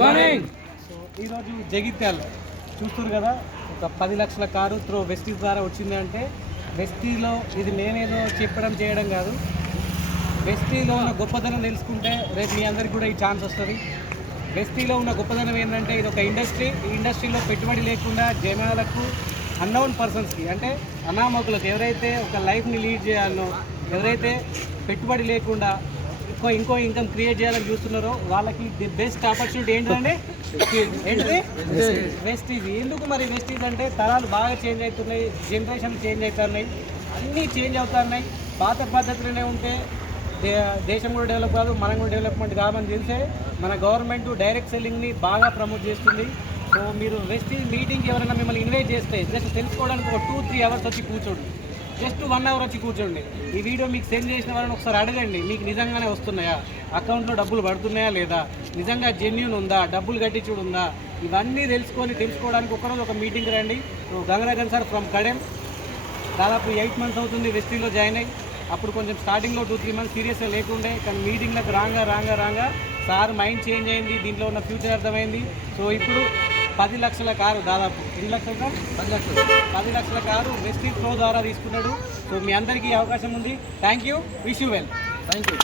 Morning. So ఈరోజు జగిత్యాల చూస్తున్నారు కదా, ఒక 10 లక్షల కారు త్రో వెస్టీజ్ ద్వారా వచ్చింది అంటే వెస్టీలో ఇది నేనేదో చెప్పడం చేయడం కాదు. వెస్టీలో ఉన్న గొప్పతనం తెలుసుకుంటే రేపు మీ అందరికీ కూడా ఈ ఛాన్స్ వస్తుంది. వెస్టీలో ఉన్న గొప్పతనం ఏంటంటే ఇది ఒక ఇండస్ట్రీ. ఈ ఇండస్ట్రీలో పెట్టుబడి లేకుండా జనాలకు, అన్నోన్ పర్సన్స్కి అంటే అనామకులకు ఎవరైతే ఒక లైఫ్ని లీడ్ చేయాలనో, ఎవరైతే పెట్టుబడి లేకుండా ఇంకో ఇన్కమ్ క్రియేట్ చేయాలని చూస్తున్నారో వాళ్ళకి ది బెస్ట్ ఆపర్చునిటీ ఏంటంటే ఏంటిది వెస్టీజ్. ఎందుకు మరి వెస్టీజ్ అంటే తరాలు బాగా చేంజ్ అవుతున్నాయి, జనరేషన్ చేంజ్ అవుతున్నాయి, అన్నీ చేంజ్ అవుతున్నాయి. పాత పద్ధతిలోనే ఉంటే దేశం కూడా డెవలప్ కాదు, మనం కూడా డెవలప్మెంట్ కాదని తెలిసే మన గవర్నమెంట్ డైరెక్ట్ సెల్లింగ్ని బాగా ప్రమోట్ చేస్తుంది. సో మీరు వెస్టీజ్ మీటింగ్కి ఎవరైనా మిమ్మల్ని ఇన్వైట్ చేస్తే జస్ట్ తెలుసుకోవడానికి ఒక 2-3 అవర్స్ వచ్చి కూర్చోండి, జస్ట్ 1 అవర్ వచ్చి కూర్చోండి. ఈ వీడియో మీకు సెండ్ చేసిన వాళ్ళని ఒకసారి అడగండి, మీకు నిజంగానే వస్తున్నాయా, అకౌంట్లో డబ్బులు పడుతున్నాయా లేదా, నిజంగా జెన్యూన్ ఉందా, డబ్బులు కట్టించుడు ఉందా, ఇవన్నీ తెలుసుకోవడానికి ఒకరోజు ఒక మీటింగ్ రండి. గంగరాజన్ సార్ ఫ్రమ్ కడెం దాదాపు 8 మంత్స్ అవుతుంది వెస్టీలో జాయిన్ అయ్యి. అప్పుడు కొంచెం స్టార్టింగ్లో 2-3 మంత్స్ సీరియస్గా లేకుండే, కానీ మీటింగ్లకు రాగా సార్ మైండ్ చేంజ్ అయింది, దీంట్లో ఉన్న ఫ్యూచర్ అర్థమైంది. సో ఇప్పుడు 10 లక్షల కారు, దాదాపు 10 లక్షల కారు వెస్టీజ్ ప్రో ద్వారా తీసుకున్నాడు. సో మీ అందరికీ అవకాశం ఉంది. Thank you, wish you well. Thank you.